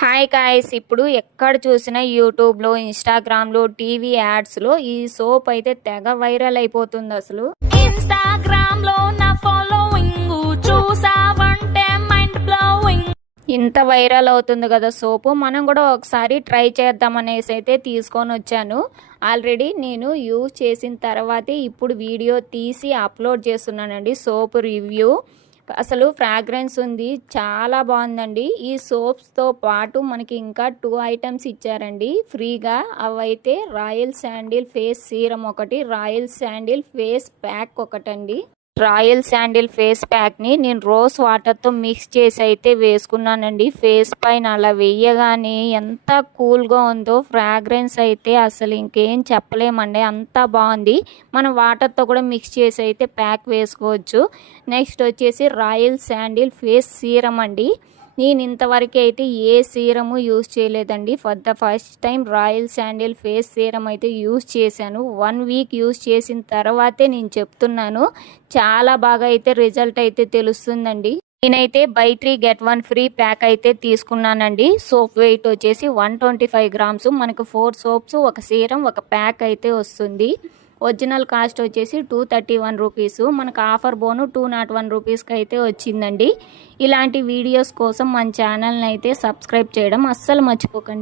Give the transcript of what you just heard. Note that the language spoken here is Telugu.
హాయ్ గాయ్స్, ఇప్పుడు ఎక్కడ చూసినా యూట్యూబ్లో, ఇన్స్టాగ్రామ్లో, టీవీ యాడ్స్లో ఈ సోప్ అయితే తెగ వైరల్ అయిపోతుంది. అసలు ఇన్స్టాగ్రామ్ లో నా ఫాలోయింగ్ చూసావంటే మైండ్ బ్లోయింగ్. ఇంత వైరల్ అవుతుంది కదా సోపు. మనం కూడా ఒకసారి ట్రై చేద్దామనేసి అయితే తీసుకొని వచ్చాను. ఆల్రెడీ నేను యూజ్ చేసిన తర్వాతే ఇప్పుడు వీడియో తీసి అప్లోడ్ చేస్తున్నానండి. సోప్ రివ్యూ అసలు ఫ్రాగ్రెన్స్ ఉంది, చాలా బాగుందండి. ఈ సోప్స్తో పాటు మనకి ఇంకా 2 ఐటమ్స్ ఇచ్చారండి ఫ్రీగా. అవైతే రాయల్ శాండిల్ ఫేస్ సీరం ఒకటి, రాయల్ శాండిల్ ఫేస్ ప్యాక్ ఒకటండి. రాయల్ శాండిల్ ఫేస్ ప్యాక్ని నేను రోజ్ వాటర్తో మిక్స్ చేసి అయితే వేసుకున్నానండి. ఫేస్ పైన అలా వేయగానే ఎంత కూల్గా ఉందో, ఫ్రాగ్రెన్స్ అయితే అసలు ఇంకేం చెప్పలేమండి, అంత బాగుంది. మనం వాటర్తో కూడా మిక్స్ చేసి అయితే ప్యాక్ వేసుకోవచ్చు. నెక్స్ట్ వచ్చేసి రాయల్ శాండిల్ ఫేస్ సీరం అండి. నేను ఇంతవరకు అయితే ఏ సీరము యూజ్ చేయలేదండి. For the first time royal sandal face serum అయితే యూజ్ చేశాను. 1 వీక్ యూజ్ చేసిన తర్వాతే నేను చెప్తున్నాను, చాలా బాగా అయితే రిజల్ట్ అయితే తెలుస్తుందండి. నేనైతే బై 3 get 1 ఫ్రీ ప్యాక్ అయితే తీసుకున్నానండి. సోప్ వెయిట్ వచ్చేసి 125 గ్రామ్స్. మనకు 4 సోప్స్, ఒక సీరం, ఒక ప్యాక్ అయితే వస్తుంది. ఒరిజినల్ కాస్ట్ వచ్చేసి 231 రూపీస్. మనకు ఆఫర్ బోను 201 రూపీస్కి అయితే వచ్చిందండి. ఇలాంటి వీడియోస్ కోసం మన ఛానల్ని అయితే సబ్స్క్రైబ్ చేయడం అస్సలు మర్చిపోకండి.